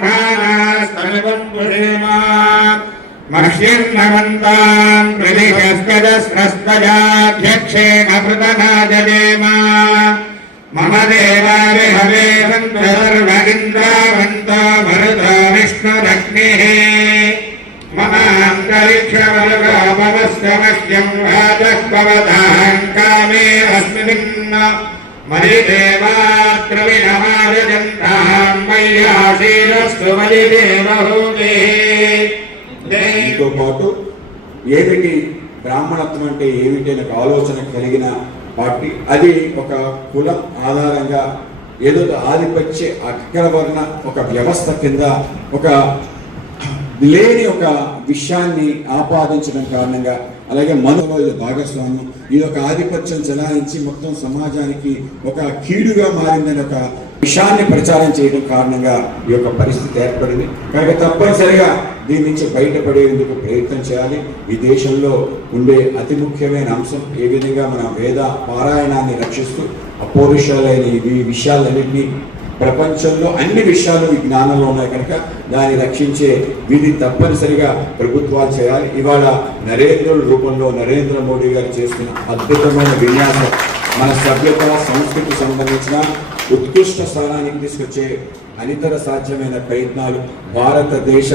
ब्रह्माणास्तमिवम्बुषेम मह्यन्नवन्ताम् हृदिहस्कजस्रस्त्वजाध्यक्षेण मम देवारिहवे सन्त सर्व इन्द्रावन्तो भरतो विष्णुरग्निः। ममान्तरिक्षवल्गोपवस्वमह्यम् राजः भवताम् कामे मयिदेवात्रविणमारजन्ताम् मय्याशीरस्तु मयिदेवहूतिः దీంతో పాటు ఏమిటి బ్రాహ్మణత్వం అంటే ఏమిటి అనే ఒక ఆలోచన కలిగిన పార్టీ అది ఒక కులం ఆధారంగా ఏదో ఒక ఆధిపత్య అగ్రవర్ణ ఒక వ్యవస్థ కింద ఒక లేని ఒక విషయాన్ని ఆపాదించడం కారణంగా అలాగే మనలో ఇది భాగస్వామ్యం. ఇది ఒక ఆధిపత్యం చలాయించి మొత్తం సమాజానికి ఒక కీడుగా మారిందని ఒక విషయాన్ని ప్రచారం చేయడం కారణంగా ఈ యొక్క పరిస్థితి ఏర్పడింది. కనుక తప్పనిసరిగా దీని నుంచి బయటపడేందుకు ప్రయత్నం చేయాలి. ఈ దేశంలో ఉండే అతి ముఖ్యమైన అంశం ఏ విధంగా మన వేద పారాయణాన్ని రక్షిస్తూ అపోరుషాలైన ఈ విషయాలన్నింటినీ ప్రపంచంలో అన్ని విషయాలు ఈ జ్ఞానంలో ఉన్నాయి కనుక దాన్ని రక్షించే విధి తప్పనిసరిగా ప్రభుత్వాలు చేయాలి. ఇవాళ నరేంద్రుల రూపంలో నరేంద్ర మోడీ గారు చేస్తున్న అద్భుతమైన విన్యాసం మన సభ్యత సంస్కృతి సంబంధించిన ఉత్కృష్ట స్థానానికి తీసుకొచ్చే అనితర సాధ్యమైన ప్రయత్నాలు భారతదేశ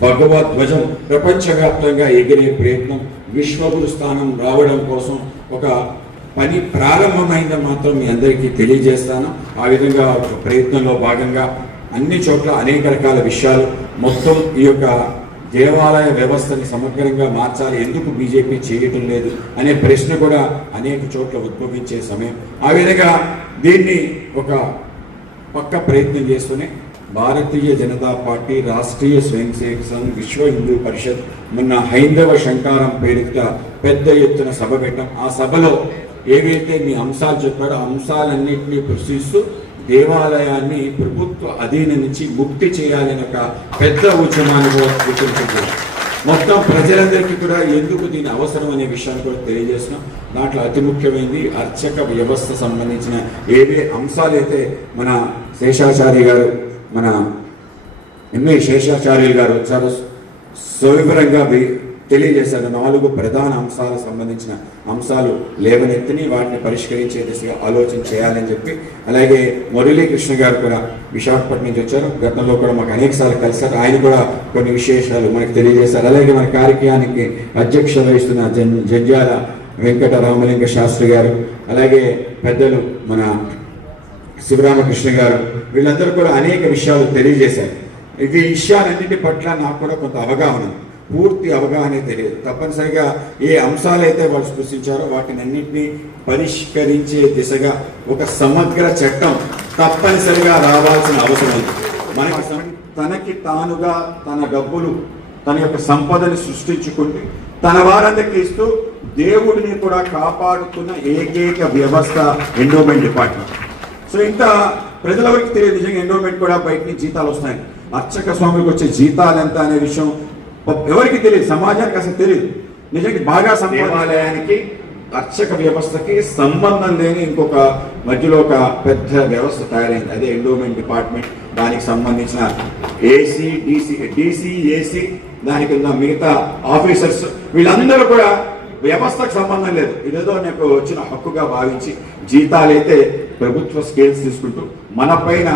భగవద్ధ్వజం ప్రపంచవ్యాప్తంగా ఎగిరే ప్రయత్నం విశ్వగురు స్థానం రావడం కోసం ఒక పని ప్రారంభమైంది మాత్రం మీ అందరికీ తెలియజేస్తాను. ఆ విధంగా ఒక ప్రయత్నంలో భాగంగా అన్ని చోట్ల అనేక రకాల విషయాలు మొత్తం ఈ యొక్క దేవాలయ వ్యవస్థని సమగ్రంగా మార్చాలి. ఎందుకు బీజేపీ చేయటం లేదు అనే ప్రశ్న కూడా అనేక చోట్ల ఉద్భవించే సమయం. ఆ విధంగా దీన్ని ఒక పక్క ప్రయత్నం చేస్తూనే భారతీయ జనతా పార్టీ రాష్ట్రీయ స్వయం సేవక సంఘ్ విశ్వ హిందూ పరిషత్ మొన్న హైందవ శంకారం పేరిట పెద్ద ఎత్తున సభ పెట్టాం. ఆ సభలో ఏవైతే మీ అంశాలు చెప్పాడో అంశాలన్నింటినీ ప్రశ్నిస్తూ దేవాలయాన్ని ప్రభుత్వ అధీన నుంచి ముక్తి చేయాలని ఒక పెద్ద ఉద్యమాన్ని కూడా మొత్తం ప్రజలందరికీ కూడా ఎందుకు దీని అవసరం అనే విషయాన్ని కూడా తెలియజేస్తున్నాం. దాంట్లో అతి ముఖ్యమైనది అర్చక వ్యవస్థ సంబంధించిన ఏవే అంశాలైతే మన శేషాచారి గారు మన ఎంఏ శేషాచార్యులు గారు చాలా సవివరంగా తెలియజేశారు. నాలుగు ప్రధాన అంశాలకు సంబంధించిన అంశాలు లేవనెత్తిని వాటిని పరిష్కరించే దిశగా ఆలోచన చేయాలని చెప్పి అలాగే మురళీకృష్ణ గారు కూడా విశాఖపట్నం నుంచి వచ్చారు. గతంలో కూడా మాకు అనేక సార్లు కలిసారు ఆయన కూడా కొన్ని విశేషాలు మనకు తెలియజేశారు. అలాగే మన కార్యక్రమానికి అధ్యక్ష వహిస్తున్న జన్ జంజాల వెంకట రామలింగ శాస్త్రి గారు అలాగే పెద్దలు మన శివరామకృష్ణ గారు వీళ్ళందరూ కూడా అనేక విషయాలు తెలియజేశారు. ఇది విషయాలన్నింటి పట్ల నాకు కూడా కొంత అవగాహన ఉంది. పూర్తి అవగాహన తెలియదు తప్పనిసరిగా ఏ అంశాలైతే వాళ్ళు స్పృశించారో వాటిని అన్నింటినీ పరిష్కరించే దిశగా ఒక సమగ్ర చట్టం తప్పనిసరిగా రావాల్సిన అవసరం ఉంది. మనకి తనకి తానుగా తన డబ్బులు తన యొక్క సంపదని సృష్టించుకుంటూ తన వారందరికీ ఇస్తూ దేవుడిని కూడా కాపాడుతున్న ఏకైక వ్యవస్థ ఎండోమెంట్ డిపార్ట్మెంట్ సో ఇంకా ప్రజలెవరికి తెలియదు? నిజంగా ఎండోమెంట్ కూడా బయట నుంచి జీతాలు వస్తాయి అర్చక స్వామికి వచ్చే జీతాలు ఎంత అనే విషయం ఎవరికి తెలియదు? సమాజానికి అసలు తెలియదు. నిజానికి బాగా దేవాలయానికి అర్చక వ్యవస్థకి సంబంధం లేని ఇంకొక మధ్యలో ఒక పెద్ద వ్యవస్థ తయారైంది. అదే ఎండోమెంట్ డిపార్ట్మెంట్ దానికి సంబంధించిన ఏసీ డిసి డిసి ఏసీ దానికి ఉన్న మిగతా ఆఫీసర్స్ వీళ్ళందరూ కూడా వ్యవస్థకు సంబంధం లేదు. ఇదేదో నాకు వచ్చిన హక్కుగా భావించి జీతాలైతే ప్రభుత్వ స్కేల్స్ తీసుకుంటూ మన పైన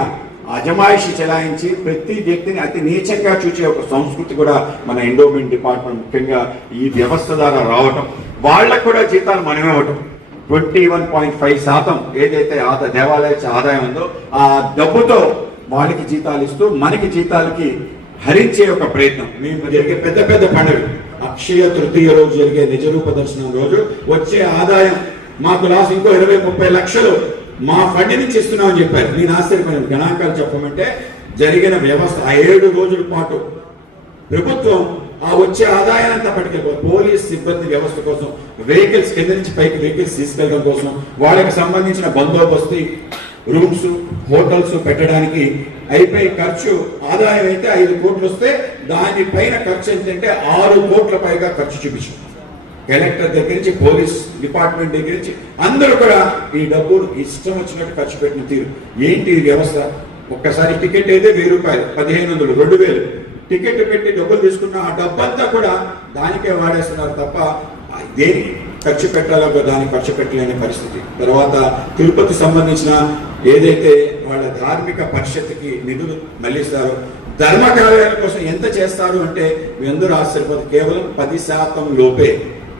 అజమాయిషి చెలాయించి ప్రతి వ్యక్తిని అతి నీచంగా చూసే ఒక సంస్కృతి కూడా మన ఎండోమెంట్ డిపార్ట్మెంట్ ముఖ్యంగా ఈ వ్యవస్థ ద్వారా రావటం వాళ్ళకు కూడా జీతాలు మనమే ఇవ్వటం ట్వంటీ వన్ పాయింట్ ఫైవ్ శాతం ఏదైతే ఆదా దేవాలయ ఆదాయం ఉందో ఆ డబ్బుతో వాళ్ళకి జీతాలు ఇస్తూ మనకి జీతాలకి హరించే ఒక ప్రయత్నం. మేము జరిగే పెద్ద పెద్ద పండుగలు. అక్షయ తృతీయ రోజు జరిగే నిజరూప దర్శనం రోజు వచ్చే ఆదాయం మాకు లాస్ ఇంకో ఇరవై ముప్పై లక్షలు మా ఫండ్ నుంచి ఇస్తున్నామని చెప్పారు. నేను ఆశ్చర్యపోయాను. గణాంకాలు చెప్పమంటే జరిగిన వ్యవస్థ ఆ ఏడు రోజుల పాటు ప్రభుత్వం ఆ వచ్చే ఆదాయాన్ని అంతా పోలీస్ సిబ్బంది వ్యవస్థ కోసం వెహికల్స్ కింద నుంచి పైకి వెహికల్స్ తీసుకెళ్ళడం కోసం వాళ్ళకి సంబంధించిన బందోబస్తు రూమ్స్ హోటల్స్ పెట్టడానికి అయిపోయి ఖర్చు ఆదాయం అయితే ఐదు కోట్లు వస్తే దానిపైన ఖర్చు ఏంటంటే ఆరు కోట్ల పైగా ఖర్చు చూపించాం. కలెక్టర్ దగ్గర నుంచి పోలీస్ డిపార్ట్మెంట్ దగ్గర నుంచి అందరూ కూడా ఈ డబ్బును ఇష్టం వచ్చినట్టు ఖర్చు పెట్టిన తీరు. ఏంటి ఈ వ్యవస్థ? ఒక్కసారి టికెట్ అయితే వెయ్యి రూపాయలు పదిహేను వందలు రెండు వేలు. టికెట్ పెట్టి డబ్బులు తీసుకున్న ఆ డబ్బంతా కూడా దానికే వాడేస్తున్నారు తప్ప దేని ఖర్చు పెట్టాలో దాన్ని ఖర్చు పెట్టలేని పరిస్థితి. తర్వాత తిరుపతి సంబంధించిన ఏదైతే వాళ్ళ ధార్మిక పరిషత్కి నిధులు మళ్ళిస్తారో ధర్మ కార్యాల కోసం ఎంత చేస్తారు అంటే మీ అందరూ ఆశ్చర్యపోతే కేవలం పది శాతం లోపే.